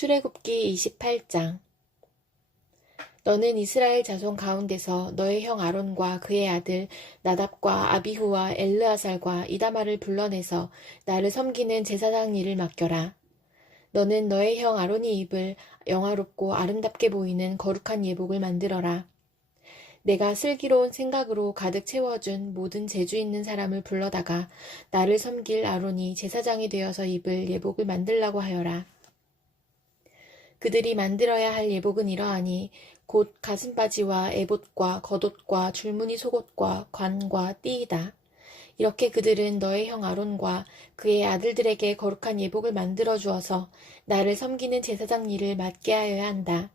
출애굽기 28장. 너는 이스라엘 자손 가운데서 너의 형 아론과 그의 아들 나답과 아비후와 엘르아살과 이다말을 불러내서 나를 섬기는 제사장 일을 맡겨라. 너는 너의 형 아론이 입을 영화롭고 아름답게 보이는 거룩한 예복을 만들어라. 내가 슬기로운 생각으로 가득 채워준 모든 재주 있는 사람을 불러다가 나를 섬길 아론이 제사장이 되어서 입을 예복을 만들라고 하여라. 그들이 만들어야 할 예복은 이러하니 곧 가슴바지와 에봇과 겉옷과 줄무늬 속옷과 관과 띠이다. 이렇게 그들은 너의 형 아론과 그의 아들들에게 거룩한 예복을 만들어 주어서 나를 섬기는 제사장 일을 맡게 하여야 한다.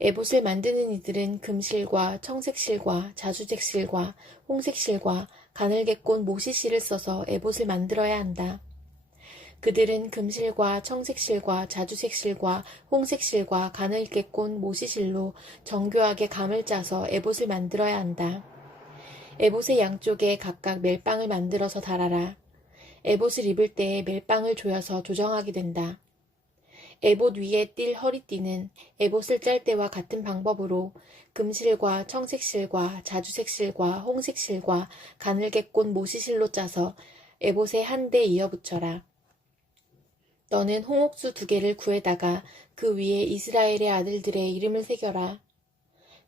에봇을 만드는 이들은 금실과 청색실과 자주색실과 홍색실과 가늘게꼰 모시실을 써서 에봇을 만들어야 한다. 그들은 금실과 청색실과 자주색실과 홍색실과 가늘게꼰 모시실로 정교하게 감을 짜서 에봇을 만들어야 한다. 에봇의 양쪽에 각각 멜빵을 만들어서 달아라. 에봇을 입을 때에 멜빵을 조여서 조정하게 된다. 에봇 위에 띌 허리띠는 에봇을 짤 때와 같은 방법으로 금실과 청색실과 자주색실과 홍색실과 가늘게꼰 모시실로 짜서 에봇에 한데 이어붙여라. 너는 홍옥수 2개를 구해다가 그 위에 이스라엘의 아들들의 이름을 새겨라.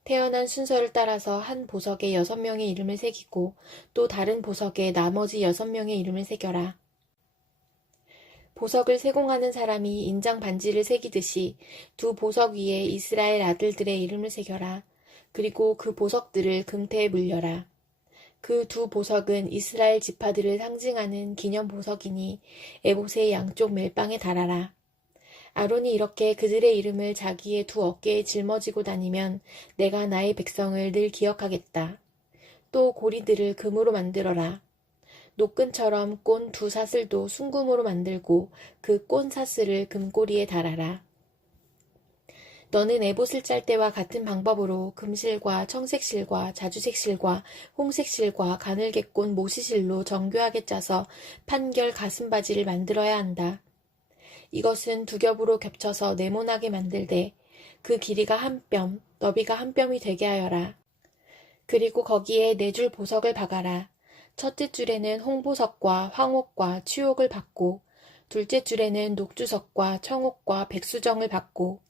태어난 순서를 따라서 한 보석에 6명의 이름을 새기고 또 다른 보석에 나머지 6명의 이름을 새겨라. 보석을 세공하는 사람이 인장 반지를 새기듯이 2 보석 위에 이스라엘 아들들의 이름을 새겨라. 그리고 그 보석들을 금태에 물려라. 그 2 보석은 이스라엘 지파들을 상징하는 기념 보석이니 에봇의 양쪽 멜빵에 달아라. 아론이 이렇게 그들의 이름을 자기의 2 어깨에 짊어지고 다니면 내가 나의 백성을 늘 기억하겠다. 또 고리들을 금으로 만들어라. 노끈처럼 꼰 2 사슬도 순금으로 만들고 그 꼰 사슬을 금고리에 달아라. 너는 에봇을 짤 때와 같은 방법으로 금실과 청색실과 자주색실과 홍색실과 가늘게꼰 모시실로 정교하게 짜서 판결 가슴바지를 만들어야 한다. 이것은 2 겹으로 겹쳐서 네모나게 만들되 그 길이가 1뼘, 너비가 1뼘이 되게 하여라. 그리고 거기에 4줄 보석을 박아라. 첫째 줄에는 홍보석과 황옥과 취옥을 박고 둘째 줄에는 녹주석과 청옥과 백수정을 박고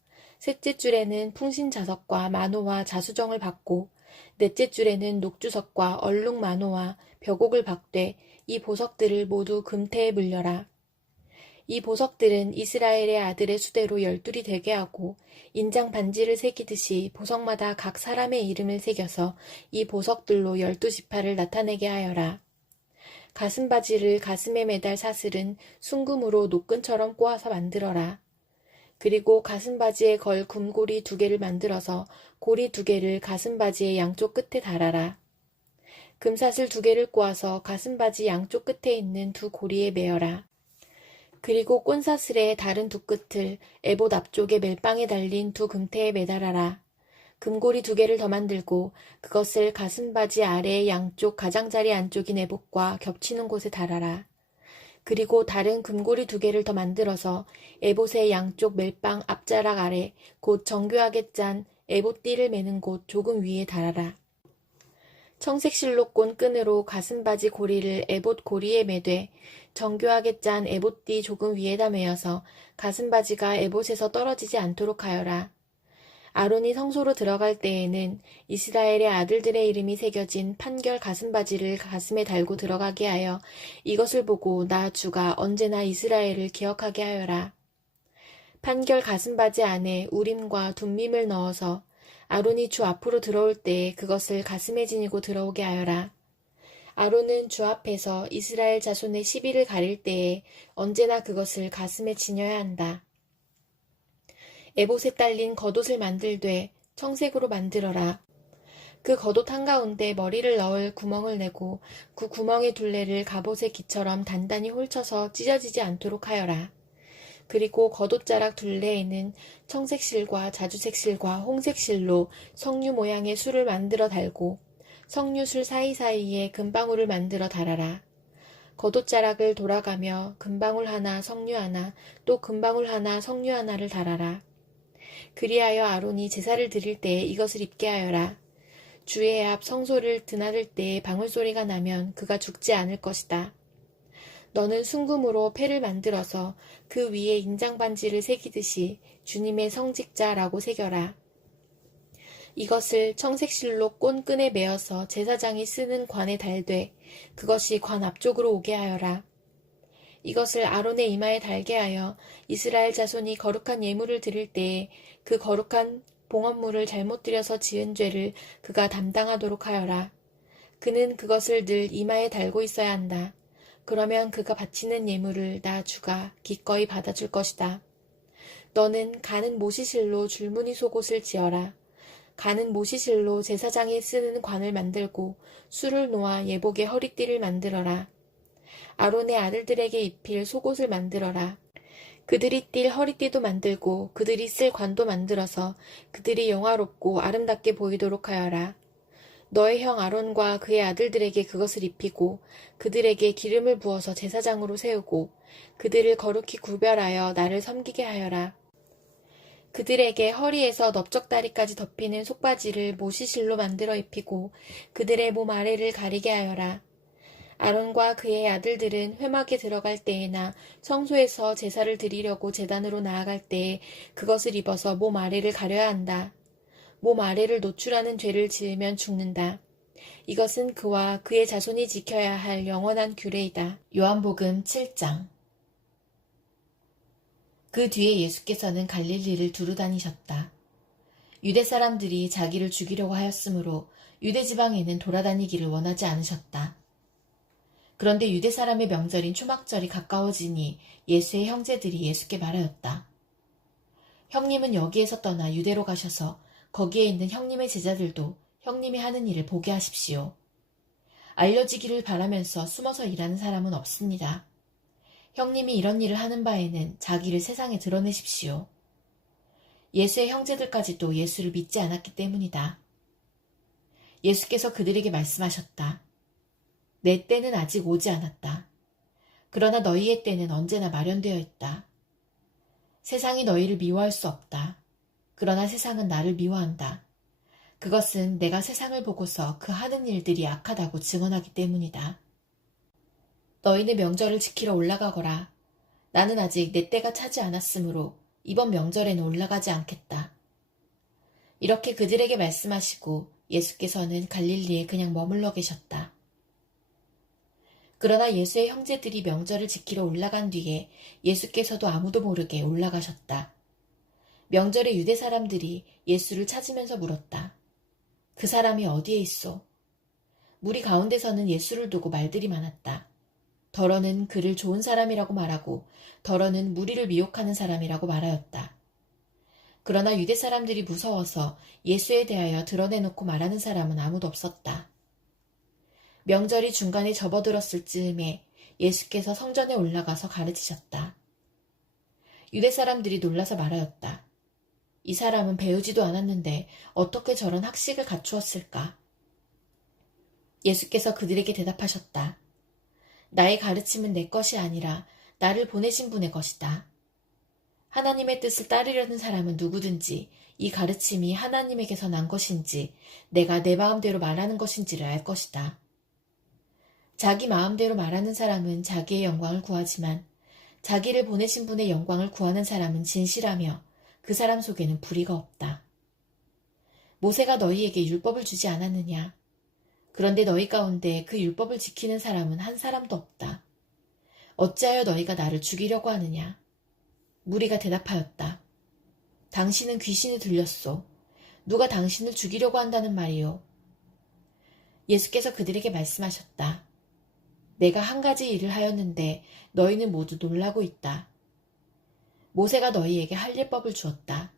셋째 줄에는 풍신자석과 만호와 자수정을 박고 넷째 줄에는 녹주석과 얼룩만호와 벽옥을 박되 이 보석들을 모두 금태에 물려라. 이 보석들은 이스라엘의 아들의 수대로 12이 되게 하고 인장 반지를 새기듯이 보석마다 각 사람의 이름을 새겨서 이 보석들로 12지파를 나타내게 하여라. 가슴바지를 가슴에 매달 사슬은 순금으로 노끈처럼 꼬아서 만들어라. 그리고 가슴바지에 걸 금고리 2개를 만들어서 고리 2개를 가슴바지의 양쪽 끝에 달아라. 금사슬 2개를 꼬아서 가슴바지 양쪽 끝에 있는 2 고리에 매어라. 그리고 꼰사슬의 다른 2 끝을 에봇 앞쪽에 멜빵에 달린 2 금태에 매달아라. 금고리 2개를 더 만들고 그것을 가슴바지 아래의 양쪽 가장자리 안쪽인 에봇과 겹치는 곳에 달아라. 그리고 다른 금고리 2개를 더 만들어서 에봇의 양쪽 멜빵 앞자락 아래 곧 정교하게 짠 에봇 띠를 매는 곳 조금 위에 달아라. 청색실로 꼰 끈으로 가슴바지 고리를 에봇 고리에 매되 정교하게 짠 에봇 띠 조금 위에다 매어서 가슴바지가 에봇에서 떨어지지 않도록 하여라. 아론이 성소로 들어갈 때에는 이스라엘의 아들들의 이름이 새겨진 판결 가슴바지를 가슴에 달고 들어가게 하여 이것을 보고 나 주가 언제나 이스라엘을 기억하게 하여라. 판결 가슴바지 안에 우림과 둠밈을 넣어서 아론이 주 앞으로 들어올 때에 그것을 가슴에 지니고 들어오게 하여라. 아론은 주 앞에서 이스라엘 자손의 시비를 가릴 때에 언제나 그것을 가슴에 지녀야 한다. 에봇에 딸린 겉옷을 만들되 청색으로 만들어라. 그 겉옷 한가운데 머리를 넣을 구멍을 내고 그 구멍의 둘레를 갑옷의 기처럼 단단히 홀쳐서 찢어지지 않도록 하여라. 그리고 겉옷자락 둘레에는 청색실과 자주색실과 홍색실로 석류 모양의 술을 만들어 달고 석류술 사이사이에 금방울을 만들어 달아라. 겉옷자락을 돌아가며 금방울 하나 석류 하나 또 금방울 하나 석류 하나를 달아라. 그리하여 아론이 제사를 드릴 때에 이것을 입게 하여라. 주의 앞 성소를 드나들 때에 방울소리가 나면 그가 죽지 않을 것이다. 너는 순금으로 패를 만들어서 그 위에 인장반지를 새기듯이 주님의 성직자라고 새겨라. 이것을 청색실로 꼰끈에 매어서 제사장이 쓰는 관에 달되 그것이 관 앞쪽으로 오게 하여라. 이것을 아론의 이마에 달게 하여 이스라엘 자손이 거룩한 예물을 드릴 때에 그 거룩한 봉헌물을 잘못 들여서 지은 죄를 그가 담당하도록 하여라. 그는 그것을 늘 이마에 달고 있어야 한다. 그러면 그가 바치는 예물을 나 주가 기꺼이 받아줄 것이다. 너는 가는 모시실로 줄무늬 속옷을 지어라. 가는 모시실로 제사장이 쓰는 관을 만들고 술을 놓아 예복의 허리띠를 만들어라. 아론의 아들들에게 입힐 속옷을 만들어라. 그들이 띨 허리띠도 만들고 그들이 쓸 관도 만들어서 그들이 영화롭고 아름답게 보이도록 하여라. 너의 형 아론과 그의 아들들에게 그것을 입히고 그들에게 기름을 부어서 제사장으로 세우고 그들을 거룩히 구별하여 나를 섬기게 하여라. 그들에게 허리에서 넓적다리까지 덮이는 속바지를 모시실로 만들어 입히고 그들의 몸 아래를 가리게 하여라. 아론과 그의 아들들은 회막에 들어갈 때에나 성소에서 제사를 드리려고 제단으로 나아갈 때에 그것을 입어서 몸 아래를 가려야 한다. 몸 아래를 노출하는 죄를 지으면 죽는다. 이것은 그와 그의 자손이 지켜야 할 영원한 규례이다. 요한복음 7장. 그 뒤에 예수께서는 갈릴리를 두루 다니셨다. 유대 사람들이 자기를 죽이려고 하였으므로 유대 지방에는 돌아다니기를 원하지 않으셨다. 그런데 유대 사람의 명절인 초막절이 가까워지니 예수의 형제들이 예수께 말하였다. 형님은 여기에서 떠나 유대로 가셔서 거기에 있는 형님의 제자들도 형님이 하는 일을 보게 하십시오. 알려지기를 바라면서 숨어서 일하는 사람은 없습니다. 형님이 이런 일을 하는 바에는 자기를 세상에 드러내십시오. 예수의 형제들까지도 예수를 믿지 않았기 때문이다. 예수께서 그들에게 말씀하셨다. 내 때는 아직 오지 않았다. 그러나 너희의 때는 언제나 마련되어 있다. 세상이 너희를 미워할 수 없다. 그러나 세상은 나를 미워한다. 그것은 내가 세상을 보고서 그 하는 일들이 악하다고 증언하기 때문이다. 너희는 명절을 지키러 올라가거라. 나는 아직 내 때가 차지 않았으므로 이번 명절에는 올라가지 않겠다. 이렇게 그들에게 말씀하시고 예수께서는 갈릴리에 그냥 머물러 계셨다. 그러나 예수의 형제들이 명절을 지키러 올라간 뒤에 예수께서도 아무도 모르게 올라가셨다. 명절에 유대 사람들이 예수를 찾으면서 물었다. 그 사람이 어디에 있어? 무리 가운데서는 예수를 두고 말들이 많았다. 더러는 그를 좋은 사람이라고 말하고 더러는 무리를 미혹하는 사람이라고 말하였다. 그러나 유대 사람들이 무서워서 예수에 대하여 드러내놓고 말하는 사람은 아무도 없었다. 명절이 중간에 접어들었을 즈음에 예수께서 성전에 올라가서 가르치셨다. 유대 사람들이 놀라서 말하였다. 이 사람은 배우지도 않았는데 어떻게 저런 학식을 갖추었을까? 예수께서 그들에게 대답하셨다. 나의 가르침은 내 것이 아니라 나를 보내신 분의 것이다. 하나님의 뜻을 따르려는 사람은 누구든지 이 가르침이 하나님에게서 난 것인지 내가 내 마음대로 말하는 것인지를 알 것이다. 자기 마음대로 말하는 사람은 자기의 영광을 구하지만 자기를 보내신 분의 영광을 구하는 사람은 진실하며 그 사람 속에는 불의가 없다. 모세가 너희에게 율법을 주지 않았느냐? 그런데 너희 가운데 그 율법을 지키는 사람은 한 사람도 없다. 어찌하여 너희가 나를 죽이려고 하느냐? 무리가 대답하였다. 당신은 귀신이 들렸소. 누가 당신을 죽이려고 한다는 말이요? 예수께서 그들에게 말씀하셨다. 내가 한 가지 일을 하였는데 너희는 모두 놀라고 있다. 모세가 너희에게 할례법을 주었다.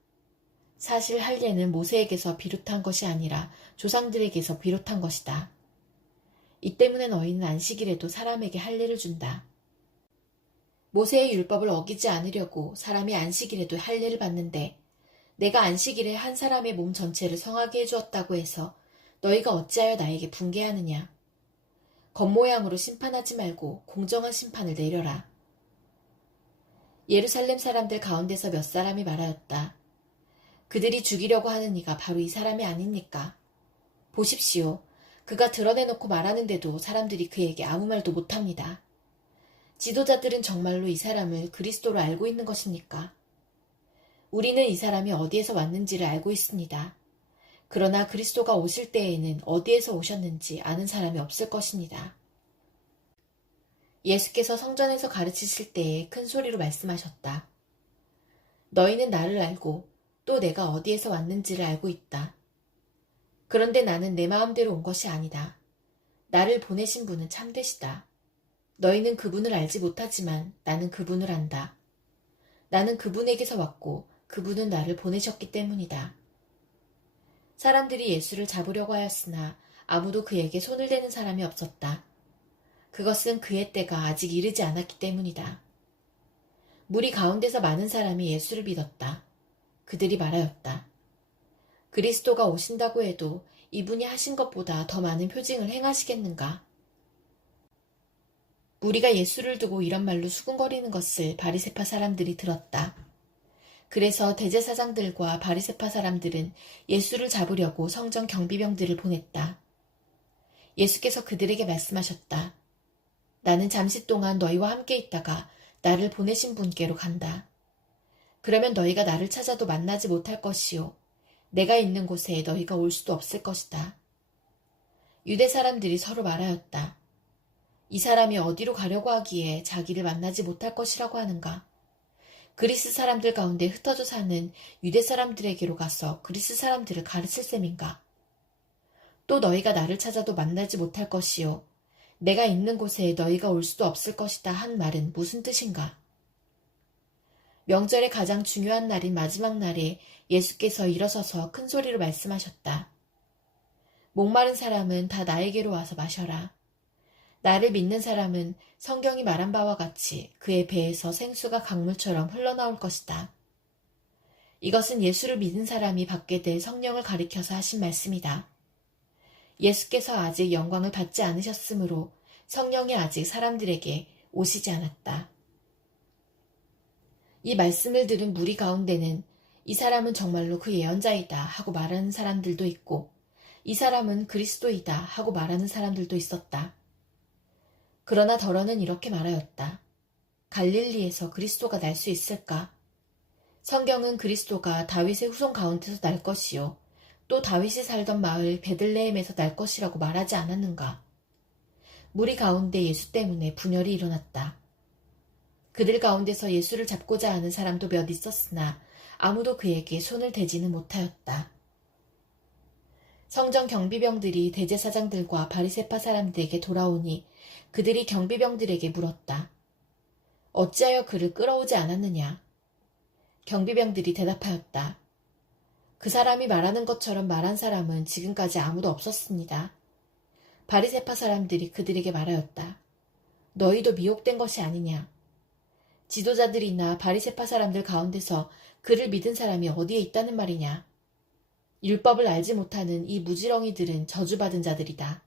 사실 할례는 모세에게서 비롯한 것이 아니라 조상들에게서 비롯한 것이다. 이 때문에 너희는 안식일에도 사람에게 할례를 준다. 모세의 율법을 어기지 않으려고 사람이 안식일에도 할례를 받는데 내가 안식일에 한 사람의 몸 전체를 성하게 해주었다고 해서 너희가 어찌하여 나에게 분개하느냐? 겉모양으로 심판하지 말고 공정한 심판을 내려라. 예루살렘 사람들 가운데서 몇 사람이 말하였다. 그들이 죽이려고 하는 이가 바로 이 사람이 아닙니까? 보십시오. 그가 드러내놓고 말하는데도 사람들이 그에게 아무 말도 못합니다. 지도자들은 정말로 이 사람을 그리스도로 알고 있는 것입니까? 우리는 이 사람이 어디에서 왔는지를 알고 있습니다. 그러나 그리스도가 오실 때에는 어디에서 오셨는지 아는 사람이 없을 것입니다. 예수께서 성전에서 가르치실 때에 큰 소리로 말씀하셨다. 너희는 나를 알고 또 내가 어디에서 왔는지를 알고 있다. 그런데 나는 내 마음대로 온 것이 아니다. 나를 보내신 분은 참되시다. 너희는 그분을 알지 못하지만 나는 그분을 안다. 나는 그분에게서 왔고 그분은 나를 보내셨기 때문이다. 사람들이 예수를 잡으려고 하였으나 아무도 그에게 손을 대는 사람이 없었다. 그것은 그의 때가 아직 이르지 않았기 때문이다. 무리 가운데서 많은 사람이 예수를 믿었다. 그들이 말하였다. 그리스도가 오신다고 해도 이분이 하신 것보다 더 많은 표징을 행하시겠는가? 무리가 예수를 두고 이런 말로 수군거리는 것을 바리새파 사람들이 들었다. 그래서 대제사장들과 바리새파 사람들은 예수를 잡으려고 성전 경비병들을 보냈다. 예수께서 그들에게 말씀하셨다. 나는 잠시 동안 너희와 함께 있다가 나를 보내신 분께로 간다. 그러면 너희가 나를 찾아도 만나지 못할 것이요. 내가 있는 곳에 너희가 올 수도 없을 것이다. 유대 사람들이 서로 말하였다. 이 사람이 어디로 가려고 하기에 자기를 만나지 못할 것이라고 하는가? 그리스 사람들 가운데 흩어져 사는 유대 사람들에게로 가서 그리스 사람들을 가르칠 셈인가? 또 너희가 나를 찾아도 만나지 못할 것이요. 내가 있는 곳에 너희가 올 수도 없을 것이다 한 말은 무슨 뜻인가? 명절의 가장 중요한 날인 마지막 날에 예수께서 일어서서 큰 소리로 말씀하셨다. 목마른 사람은 다 나에게로 와서 마셔라. 나를 믿는 사람은 성경이 말한 바와 같이 그의 배에서 생수가 강물처럼 흘러나올 것이다. 이것은 예수를 믿은 사람이 받게 될 성령을 가리켜서 하신 말씀이다. 예수께서 아직 영광을 받지 않으셨으므로 성령이 아직 사람들에게 오시지 않았다. 이 말씀을 들은 무리 가운데는 이 사람은 정말로 그 예언자이다 하고 말하는 사람들도 있고 이 사람은 그리스도이다 하고 말하는 사람들도 있었다. 그러나 더러는 이렇게 말하였다. 갈릴리에서 그리스도가 날 수 있을까? 성경은 그리스도가 다윗의 후손 가운데서 날 것이요. 또 다윗이 살던 마을 베들레헴에서 날 것이라고 말하지 않았는가? 무리 가운데 예수 때문에 분열이 일어났다. 그들 가운데서 예수를 잡고자 하는 사람도 몇 있었으나 아무도 그에게 손을 대지는 못하였다. 성전 경비병들이 대제사장들과 바리새파 사람들에게 돌아오니 그들이 경비병들에게 물었다. 어찌하여 그를 끌어오지 않았느냐? 경비병들이 대답하였다. 그 사람이 말하는 것처럼 말한 사람은 지금까지 아무도 없었습니다. 바리새파 사람들이 그들에게 말하였다. 너희도 미혹된 것이 아니냐? 지도자들이나 바리새파 사람들 가운데서 그를 믿은 사람이 어디에 있다는 말이냐? 율법을 알지 못하는 이 무지렁이들은 저주받은 자들이다.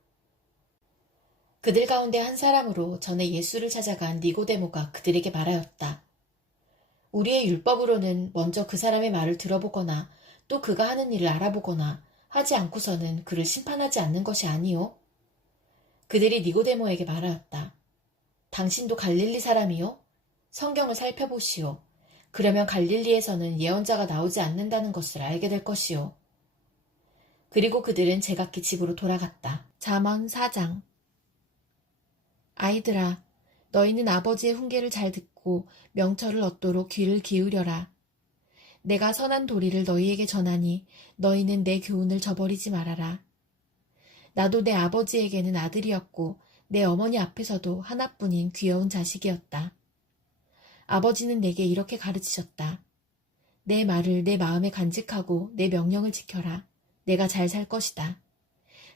그들 가운데 한 사람으로 전에 예수를 찾아간 니고데모가 그들에게 말하였다. 우리의 율법으로는 먼저 그 사람의 말을 들어보거나 또 그가 하는 일을 알아보거나 하지 않고서는 그를 심판하지 않는 것이 아니요? 그들이 니고데모에게 말하였다. 당신도 갈릴리 사람이요? 성경을 살펴보시오. 그러면 갈릴리에서는 예언자가 나오지 않는다는 것을 알게 될 것이요. 그리고 그들은 제각기 집으로 돌아갔다. 잠언 4장. 아이들아, 너희는 아버지의 훈계를 잘 듣고 명철을 얻도록 귀를 기울여라. 내가 선한 도리를 너희에게 전하니 너희는 내 교훈을 저버리지 말아라. 나도 내 아버지에게는 아들이었고 내 어머니 앞에서도 하나뿐인 귀여운 자식이었다. 아버지는 내게 이렇게 가르치셨다. 내 말을 내 마음에 간직하고 내 명령을 지켜라. 내가 잘 살 것이다.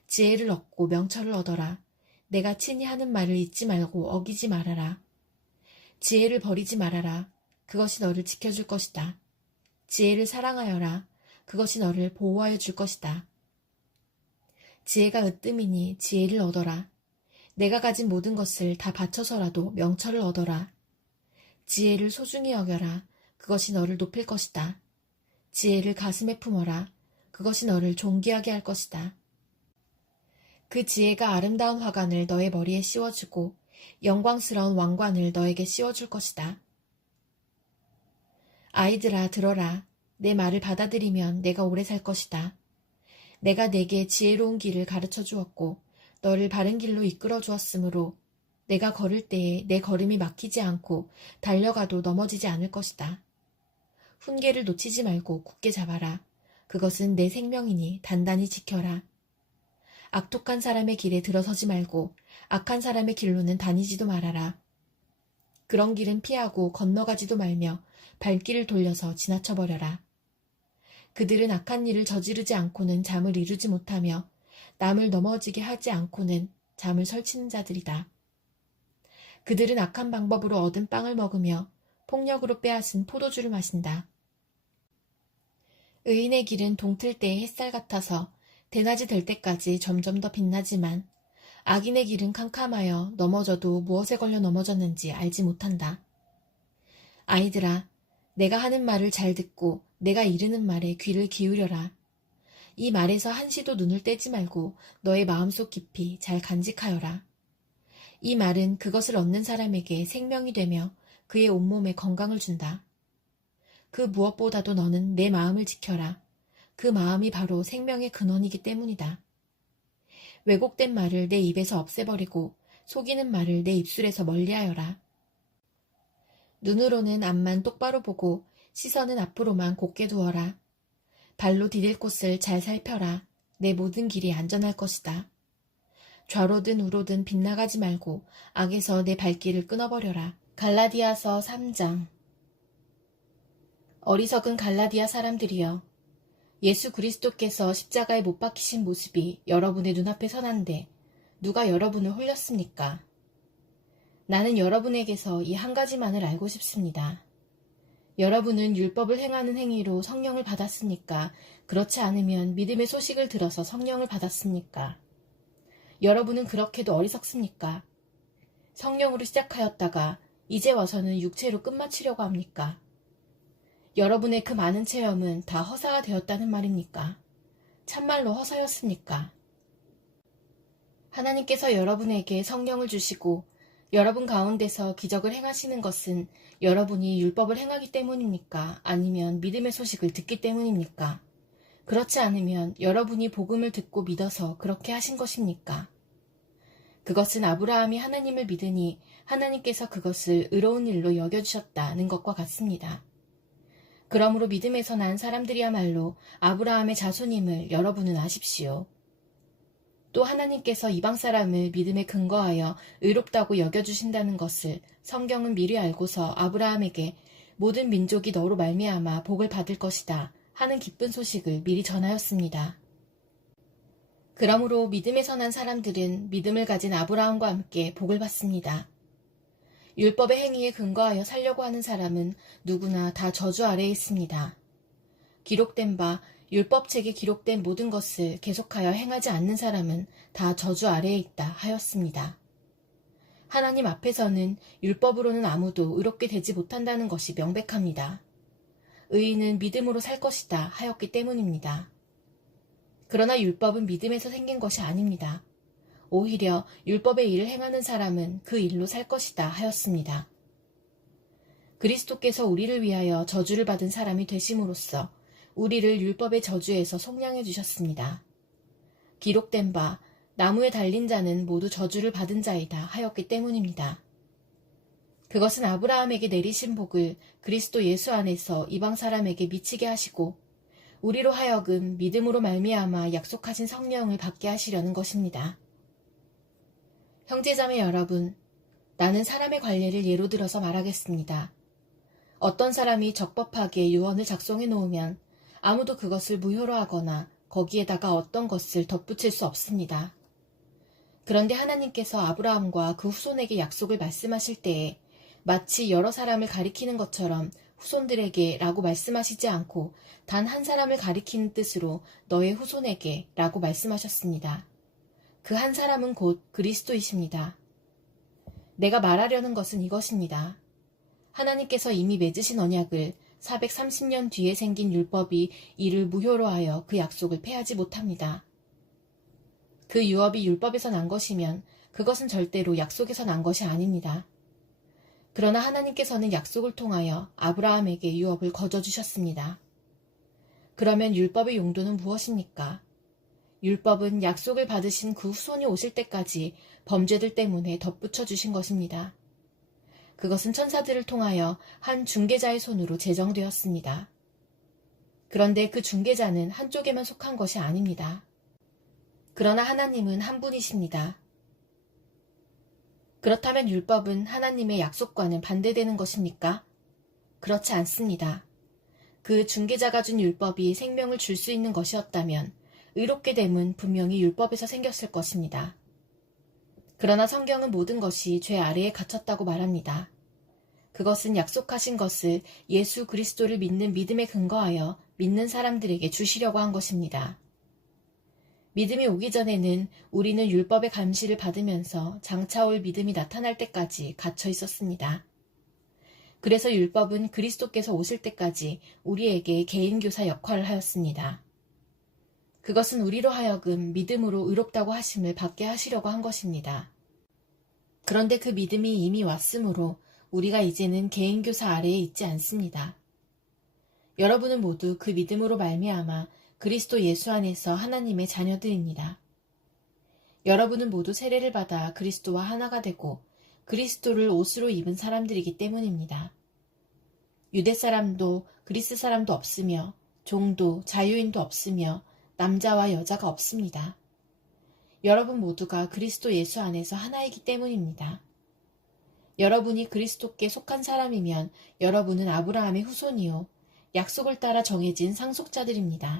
지혜를 얻고 명철을 얻어라. 내가 친히 하는 말을 잊지 말고 어기지 말아라. 지혜를 버리지 말아라. 그것이 너를 지켜줄 것이다. 지혜를 사랑하여라. 그것이 너를 보호하여 줄 것이다. 지혜가 으뜸이니 지혜를 얻어라. 내가 가진 모든 것을 다 바쳐서라도 명철을 얻어라. 지혜를 소중히 여겨라. 그것이 너를 높일 것이다. 지혜를 가슴에 품어라. 그것이 너를 존귀하게 할 것이다. 그 지혜가 아름다운 화관을 너의 머리에 씌워주고 영광스러운 왕관을 너에게 씌워줄 것이다. 아이들아, 들어라. 내 말을 받아들이면 내가 오래 살 것이다. 내가 내게 지혜로운 길을 가르쳐 주었고 너를 바른 길로 이끌어 주었으므로 내가 걸을 때에 내 걸음이 막히지 않고 달려가도 넘어지지 않을 것이다. 훈계를 놓치지 말고 굳게 잡아라. 그것은 내 생명이니 단단히 지켜라. 악독한 사람의 길에 들어서지 말고 악한 사람의 길로는 다니지도 말아라. 그런 길은 피하고 건너가지도 말며 발길을 돌려서 지나쳐버려라. 그들은 악한 일을 저지르지 않고는 잠을 이루지 못하며 남을 넘어지게 하지 않고는 잠을 설치는 자들이다. 그들은 악한 방법으로 얻은 빵을 먹으며 폭력으로 빼앗은 포도주를 마신다. 의인의 길은 동틀 때의 햇살 같아서 대낮이 될 때까지 점점 더 빛나지만 악인의 길은 캄캄하여 넘어져도 무엇에 걸려 넘어졌는지 알지 못한다. 아이들아, 내가 하는 말을 잘 듣고 내가 이르는 말에 귀를 기울여라. 이 말에서 한시도 눈을 떼지 말고 너의 마음속 깊이 잘 간직하여라. 이 말은 그것을 얻는 사람에게 생명이 되며 그의 온몸에 건강을 준다. 그 무엇보다도 너는 내 마음을 지켜라. 그 마음이 바로 생명의 근원이기 때문이다. 왜곡된 말을 내 입에서 없애버리고 속이는 말을 내 입술에서 멀리하여라. 눈으로는 앞만 똑바로 보고 시선은 앞으로만 곧게 두어라. 발로 디딜 곳을 잘 살펴라. 내 모든 길이 안전할 것이다. 좌로든 우로든 빗나가지 말고 악에서 내 발길을 끊어버려라. 갈라디아서 3장. 어리석은 갈라디아 사람들이여, 예수 그리스도께서 십자가에 못 박히신 모습이 여러분의 눈앞에 선한데 누가 여러분을 홀렸습니까? 나는 여러분에게서 이 한 가지만을 알고 싶습니다. 여러분은 율법을 행하는 행위로 성령을 받았습니까? 그렇지 않으면 믿음의 소식을 들어서 성령을 받았습니까? 여러분은 그렇게도 어리석습니까? 성령으로 시작하였다가 이제 와서는 육체로 끝마치려고 합니까? 여러분의 그 많은 체험은 다 허사가 되었다는 말입니까? 참말로 허사였습니까? 하나님께서 여러분에게 성령을 주시고 여러분 가운데서 기적을 행하시는 것은 여러분이 율법을 행하기 때문입니까? 아니면 믿음의 소식을 듣기 때문입니까? 그렇지 않으면 여러분이 복음을 듣고 믿어서 그렇게 하신 것입니까? 그것은 아브라함이 하나님을 믿으니 하나님께서 그것을 의로운 일로 여겨주셨다는 것과 같습니다. 그러므로 믿음에서 난 사람들이야말로 아브라함의 자손임을 여러분은 아십시오. 또 하나님께서 이방 사람을 믿음에 근거하여 의롭다고 여겨주신다는 것을 성경은 미리 알고서 아브라함에게 모든 민족이 너로 말미암아 복을 받을 것이다 하는 기쁜 소식을 미리 전하였습니다. 그러므로 믿음에서 난 사람들은 믿음을 가진 아브라함과 함께 복을 받습니다. 율법의 행위에 근거하여 살려고 하는 사람은 누구나 다 저주 아래에 있습니다. 기록된 바 율법책에 기록된 모든 것을 계속하여 행하지 않는 사람은 다 저주 아래에 있다 하였습니다. 하나님 앞에서는 율법으로는 아무도 의롭게 되지 못한다는 것이 명백합니다. 의인은 믿음으로 살 것이다 하였기 때문입니다. 그러나 율법은 믿음에서 생긴 것이 아닙니다. 오히려 율법의 일을 행하는 사람은 그 일로 살 것이다 하였습니다. 그리스도께서 우리를 위하여 저주를 받은 사람이 되심으로써 우리를 율법의 저주에서 속량해 주셨습니다. 기록된 바 나무에 달린 자는 모두 저주를 받은 자이다 하였기 때문입니다. 그것은 아브라함에게 내리신 복을 그리스도 예수 안에서 이방 사람에게 미치게 하시고 우리로 하여금 믿음으로 말미암아 약속하신 성령을 받게 하시려는 것입니다. 형제자매 여러분, 나는 사람의 관례를 예로 들어서 말하겠습니다. 어떤 사람이 적법하게 유언을 작성해 놓으면 아무도 그것을 무효로 하거나 거기에다가 어떤 것을 덧붙일 수 없습니다. 그런데 하나님께서 아브라함과 그 후손에게 약속을 말씀하실 때에 마치 여러 사람을 가리키는 것처럼 후손들에게 라고 말씀하시지 않고 단 한 사람을 가리키는 뜻으로 너의 후손에게 라고 말씀하셨습니다. 그 한 사람은 곧 그리스도이십니다. 내가 말하려는 것은 이것입니다. 하나님께서 이미 맺으신 언약을 430년 뒤에 생긴 율법이 이를 무효로 하여 그 약속을 폐하지 못합니다. 그 유업이 율법에서 난 것이면 그것은 절대로 약속에서 난 것이 아닙니다. 그러나 하나님께서는 약속을 통하여 아브라함에게 유업을 거저주셨습니다. 그러면 율법의 용도는 무엇입니까? 율법은 약속을 받으신 그 후손이 오실 때까지 범죄들 때문에 덧붙여 주신 것입니다. 그것은 천사들을 통하여 한 중개자의 손으로 제정되었습니다. 그런데 그 중개자는 한쪽에만 속한 것이 아닙니다. 그러나 하나님은 한 분이십니다. 그렇다면 율법은 하나님의 약속과는 반대되는 것입니까? 그렇지 않습니다. 그 중개자가 준 율법이 생명을 줄 수 있는 것이었다면 의롭게 됨은 분명히 율법에서 생겼을 것입니다. 그러나 성경은 모든 것이 죄 아래에 갇혔다고 말합니다. 그것은 약속하신 것을 예수 그리스도를 믿는 믿음에 근거하여 믿는 사람들에게 주시려고 한 것입니다. 믿음이 오기 전에는 우리는 율법의 감시를 받으면서 장차 올 믿음이 나타날 때까지 갇혀 있었습니다. 그래서 율법은 그리스도께서 오실 때까지 우리에게 개인교사 역할을 하였습니다. 그것은 우리로 하여금 믿음으로 의롭다고 하심을 받게 하시려고 한 것입니다. 그런데 그 믿음이 이미 왔으므로 우리가 이제는 개인교사 아래에 있지 않습니다. 여러분은 모두 그 믿음으로 말미암아 그리스도 예수 안에서 하나님의 자녀들입니다. 여러분은 모두 세례를 받아 그리스도와 하나가 되고 그리스도를 옷으로 입은 사람들이기 때문입니다. 유대 사람도 그리스 사람도 없으며 종도 자유인도 없으며 남자와 여자가 없습니다. 여러분 모두가 그리스도 예수 안에서 하나이기 때문입니다. 여러분이 그리스도께 속한 사람이면 여러분은 아브라함의 후손이요 약속을 따라 정해진 상속자들입니다.